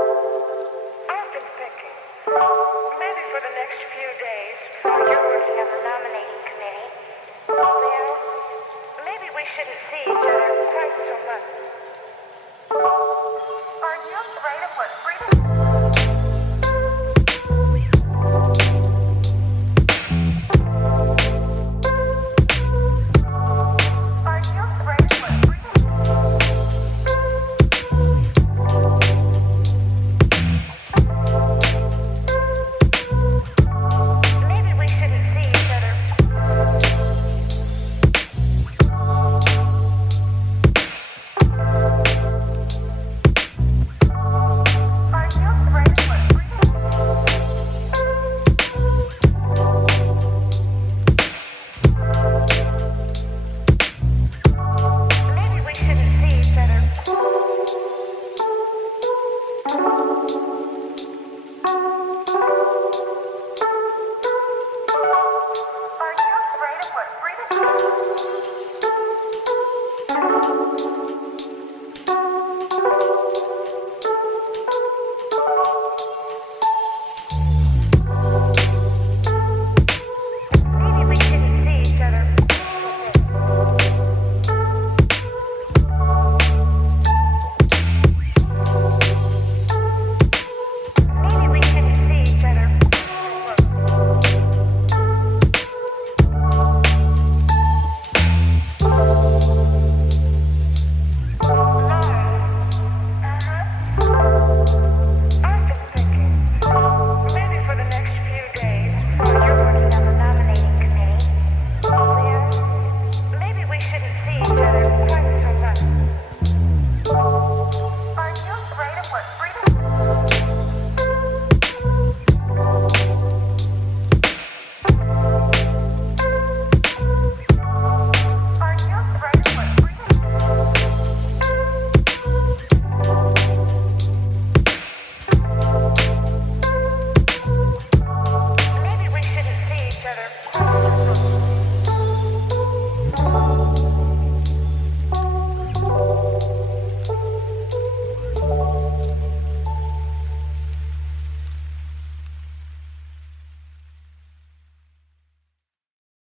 I've been thinking, maybe for the next few days, while you're working on the nominating committee, well, maybe we shouldn't see each other quite so much. Are you afraid of what freedom? Are you afraid of what freedom? Maybe we shouldn't see each other. Are you afraid of what freedom? Maybe we shouldn't see each other.